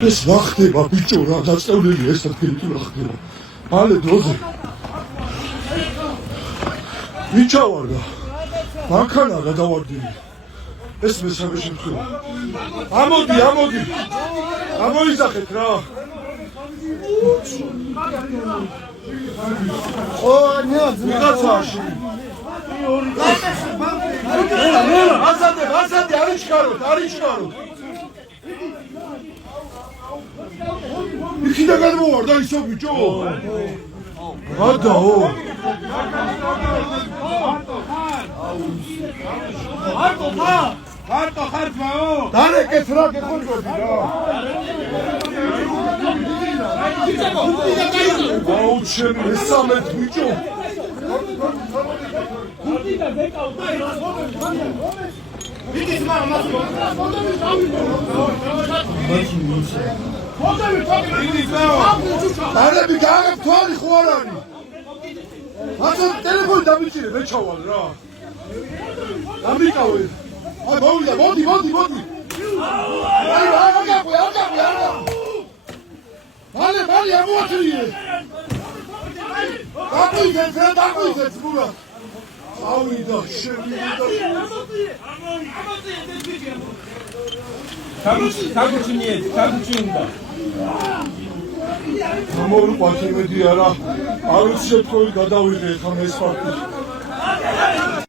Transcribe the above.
ეს ვახდება ბიჭო რა დაწევლილი ეს ადგილი თუ რა ხდება მალე დროზე მიჩავარ და მანქანა გადავარდილი ეს მესამე შემთხვევა ამოდი ამოიზახეთ რა ო ვიღაცაში ასადე არიჩქაროთ იქიდან გადმოვარდა ისო ბიჭო გადაო მარტო ხარ ძმაო დარეკეთ რა გეხონდები რა აუჩემ მესამე ბიჭო გუდიდა დეკავდა ვიდის მასო არები გააგებ თვალი ხო არ არის ასე ტელეფონი დამიჭირე მე ჩავალ რა დამიკავე აი მოვიდა მოდი აი არ მალე ამოაჩრიე დაგვიძეთ სულა ავიდა შევიდა Kaguchi უნდა. ამორ ყვათემედი არა არ ვიცი თქვენ გადავიღე ხან ეს ფაქტი